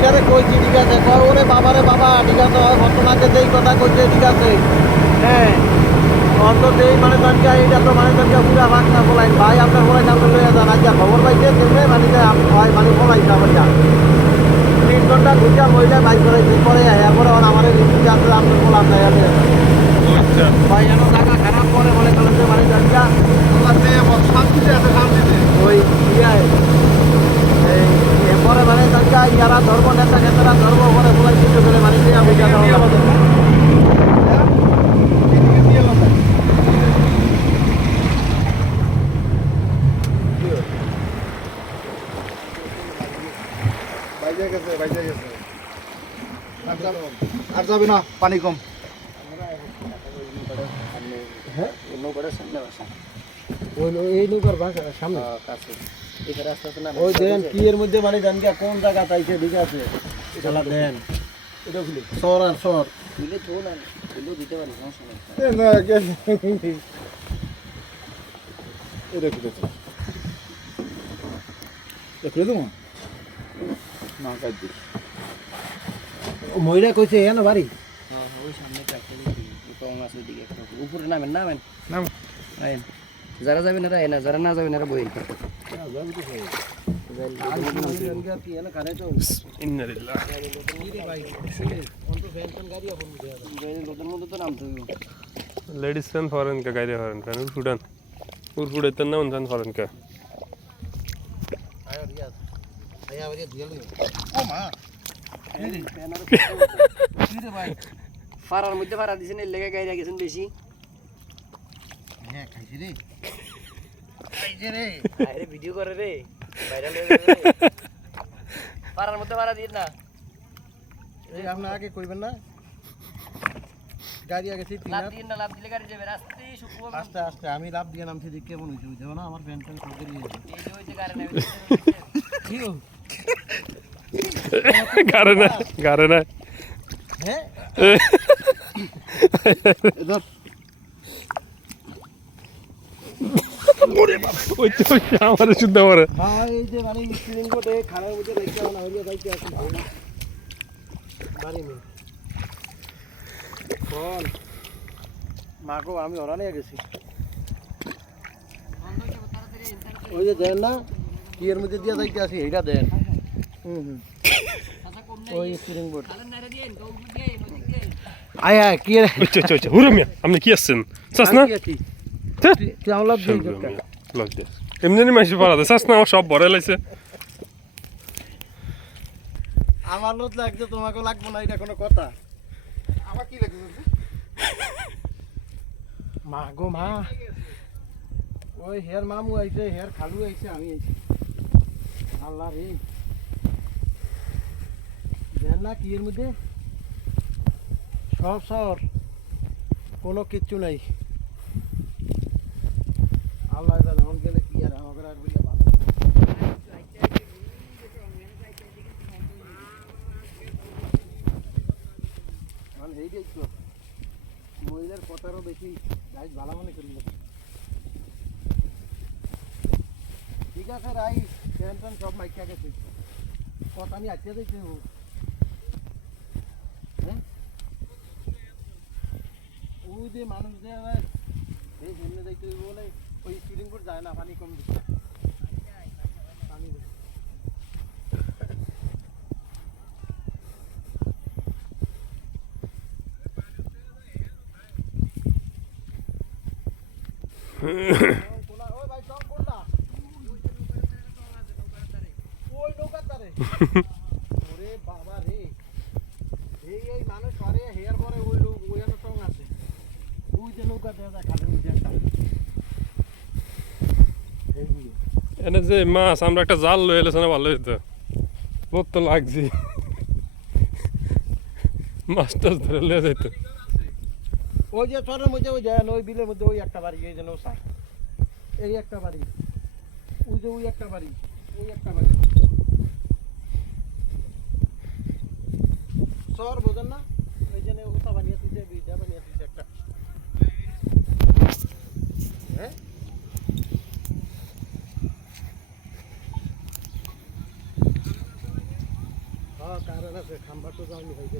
এটারে কইছি ঠিক আছে, কয় ওরে বাবারে বাবা ঠিক আছে, হয় ঘটনাকে যেই কথা কইছে ঠিক আছে, হ্যাঁ অন্তত এই মানে তনকা এইটা তো মানে তনকা পুরা ভাগ না বলাই ভাই আপনার বলাই সামনে লইয়া যান আজকে খবর পাইছে তেমনি মানে ভাই মানে বলাইছে আমার যা 3 ঘন্টা ঘুরটা মহিলা বাইক করাইছে পরে এরপরে আমার রিসিভ জানতে আপনার বলাম না ভাই যেন জায়গা খারাপ করে মনে করেন যে মানে তনকা শান্তিতে আছে শান্তিতে ওই ইয়ায় এরপরে মানে তনকা ইয়ারা ধর্ম নেতা নেতারা ধর্ম করে বলাই কিছু করে মানে বুঝা দেওয়া আর যাবে না পানি কম এই নৌকার সামনে ওই দেন কি এর মধ্যে মানে জান গিয়া কোন জায়গা চাইছে ঠিক আছে চালা দেন এটা খুলে সর আর সর খুলে তো না খুলে দিতে পারি সমস্যা নেই এটা খুলে তো খুলে দেবো না কাজ দিই মহিলা কইছে এ না বাড়ি হ্যাঁ ওই সামনে কম আছে ওইদিকে উপরে নামেন নামেন আইন যারা যাবেন এরা না যারা না যাবেন এরা বইন लेडीज फैन फॉरेन का गाड़ी फॉरेन फैन उड़ान उड़ इतना उनसान फॉरेन का ফারার মধ্যে ফারা দিছেন এর লেগে গাইরা গেছেন বেশি হ্যাঁ খাইছি রে খাইছে রে আরে ভিডিও করে রে ভাইরাল হয়ে যাবে ফারার মধ্যে ফারা দিন না এই আপনি আগে কইবেন না গাড়ি আগে ঠিক লাভ দিন না লাভ দিলে গাড়ি যাবে রাস্তে শুকবো আস্তে আস্তে আমি লাভ দিয়ে নামছি দেখে কেমন হইছে বুঝছো না আমার ফ্যান ফ্যান সব বেরিয়ে গেছে এই যে ওই যে গাড়ি নেবে কিও गारे ना হ্যাঁ ওই তো আমারে শুদ্ধ করে হ্যাঁ এই যে মানে স্ক্রিন কোটে খানার মধ্যে রেখে না হইয়া যাইতে আছে বাড়ি মে কোন মাগো আমি ওরা নিয়ে গেছি ওই যে দেন না কি এর মধ্যে দিয়া যাইতে আছে এইটা দেন ওই স্ক্রিন বোর্ড আয় আয় কি রে আচ্ছা হুরম মিয়া আপনি কি আছেন চাস না তুই আমলা দিই লগ দে এমনি নি মাইছে পারা চাস না সব ভরে লাইছে আমার নত লাগছে তোমাকে লাগবে না এটা কোনো কথা আমার কি লাগবে মা গো মা ওই হেয়ার মামু আইছে হেয়ার খালু আইছে আমি আইছি আল্লাহ রে দেন না কি এর মধ্যে সব সর কোনো কিচ্ছু নাই আল্লাহ জানে এখন গেলে কি আর আমাকে আর বুঝলে ভালো এখন এইটাই তো মহিলার কথারও বেশি গাইজ ভালো মনে করি ঠিক আছে রাই টেনশন সব মাইকা গেছে কথা আমি আজকে দেখছি হ্যাঁ ওই যে মানুষ যে এই সামনে দেখতে বলে ওই স্পিডিং করে যায় না পানি কম দিচ্ছে পানি ওই ভাই সব কোনটা ওই নৌকার তারে ওরে বাবা রে এই মানুষ করে হেয়ার পরে ওই লোক ওই টং আছে ওই যে নৌকা দেওয়া যায় খালের মধ্যে একটা এনে যে মাছ আমরা একটা জাল লয়ে এলেছে না ভালো হইতো বহুত তো লাগছে মাছ টাছ ধরে লয়ে যাইতো ওই যে চরের মধ্যে ওই যায় ওই বিলের মধ্যে ওই একটা বাড়ি এই যে নৌসা এই একটা বাড়ি ওই যে ওই একটা বাড়ি ওই একটা বাড়ি চর বোঝেন না ওই জন্য ওটা বানিয়ে দিতে বিটা বানিয়ে দিতে একটা হ্যাঁ হ্যাঁ কারণ আছে খাম্বা তো যাওনি হয়েছে